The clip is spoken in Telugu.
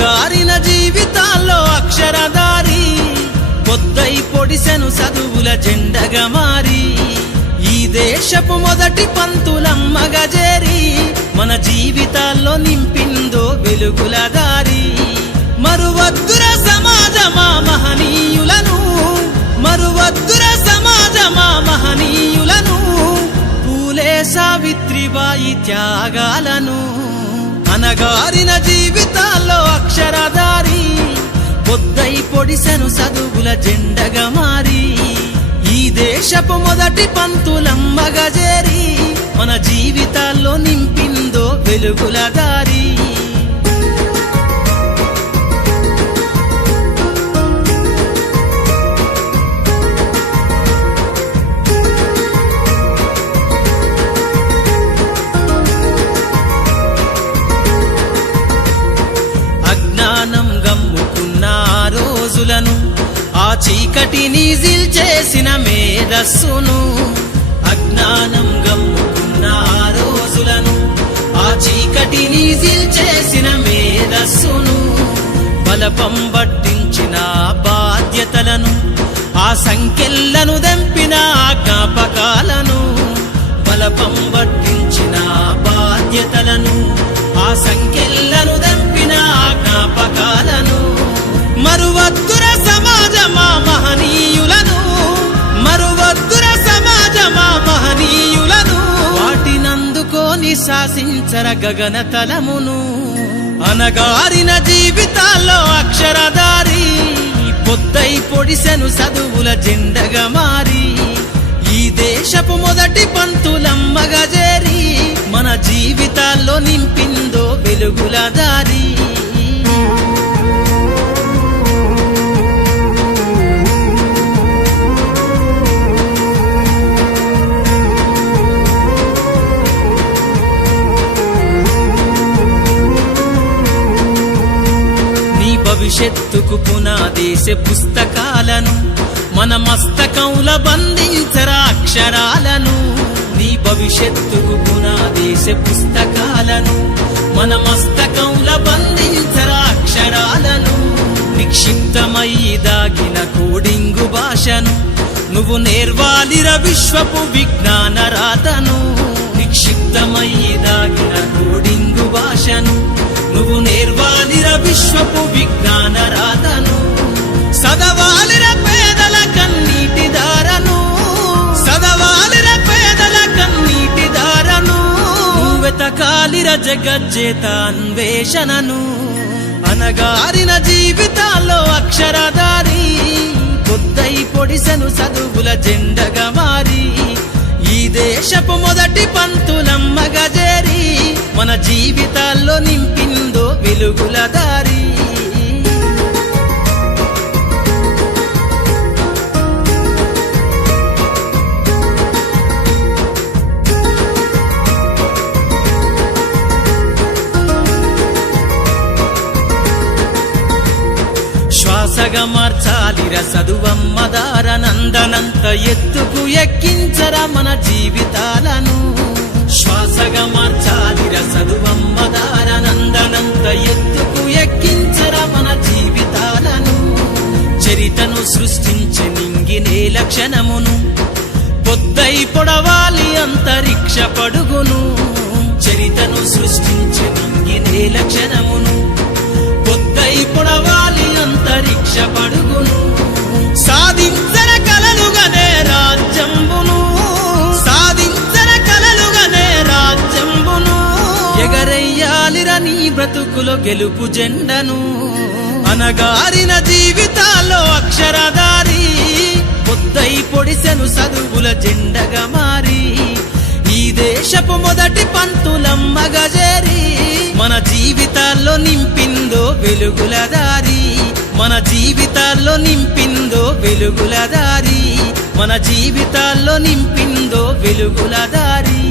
అనగారిన జీవితాల్లో అక్షరధారి పొద్దై పొడిసెను చదువుల జెండగా మారి ఈ దేశపు మొదటి పంతులమ్మగా చేరి మన జీవితాల్లో నింపిందో వెలుగుల దారి మరువద్దుర సమాజమా మహనీయులను మరువద్దుర సమాజమా మహనీయులను పూలే సావిత్రిబాయి త్యాగాలను అనగారిన జీవితాల్లో అక్షరధారి పొద్దై పొడిసెను చదువుల జెండగా మారి ఈ దేశపు మొదటి పంతులమ్మగా చేరి మన జీవితాల్లో నింపిందో వెలుగుల దారి అజ్ఞానం గమ్ముకున్న రోజులను ఆ చీకటిని చేసిన మేధస్సును అజ్ఞానం గమ్ముకున్న రోజులను ఆ చీకటిని చేసిన మేధస్సును బలపం పట్టించిన బాధ్యతలను ఆ సంఖ్యలను దంపిన జ్ఞాపకాలను బలపం పట్టించిన బాధ్యతలను ఆ సంఖ్యలను దంపిన జ్ఞాపకాలను మరువద్దుర సమాజమా మహనీయులను మరువద్దుర సమాజమా మహనీయులను వాటినందుకోని శాసించర గగన తలమును అనగారిన జీవితాల్లో అక్షరధారి పొద్దై పొడిసెను చదువుల జెండగా మారి ఈ దేశపు మొదటి పంతులమ్మగా చేరి మన జీవితాల్లో నింపిందో వెలుగుల దారి భవిష్యత్తుకు పునాదేసే పుస్తకాలను మన మస్తకంల బంధించరా అక్షరాలను నీ భవిష్యత్తుకు పునాదేసే పుస్తకాలను మన మస్తకంల బంధించరా అక్షరాలను నిక్షిప్తమై దాగిన కోడింగు భాషను నువ్వు నేర్వాలిర విశ్వపు విజ్ఞాన రాతను నిక్షిప్తమై దాగిన కోడింగు భాషను నువ్వు నేర్వాలిర విశ్వపు విజ్ఞాన రాతను సదవాలిర పేదల కన్నీటి దారను సదవాలిర పేదల కన్నీటి దారను వెతకాలిర జగజ్జేత అన్వేషణను అనగారిన జీవితాల్లో అక్షరధారి పొద్దై పొడిసెను చదువుల జెండగా మారి ఈ దేశపు మొదటి పంతులమ్మగా చేరి మన జీవితాల్లో నింపిందో వెలుగుల దారి శ్వాసగా మార్చాలిర చదువమ్మ దారనందనంత ఎత్తుకు ఎక్కించరా మన జీవితాలను శ్వాసగా మార్చాలిర చదువమ్మ దారనందనంత ఎత్తుకు ఎక్కించరా మన జీవితాలను చరితను సృష్టించే నింగినేల క్షణమును పొద్దై పొడవాలి అంతరిక్ష పడుగును చరితను సృష్టించే నింగినేల క్షణమును పొద్దై పొడవాలి అంతరిక్ష పడుగును సాధించర కలలుగనే రాజ్యంబును సాధించర కలలుగనే రాజ్యంబును ఎగరయ్యాలిర నీ బ్రతుకులో గెలుపు జెండను అనగారిన జీవితాల్లో అక్షరధారి పొద్దై పొడిసెను చదువుల జెండగా మారి ఈ దేశపు మొదటి పంతులమ్మగా చేరి మన జీవితాల్లో నింపిందో వెలుగుల దారి మన జీవితాల్లో నింపిందో వెలుగుల దారి మన జీవితాల్లో నింపిందో వెలుగుల దారి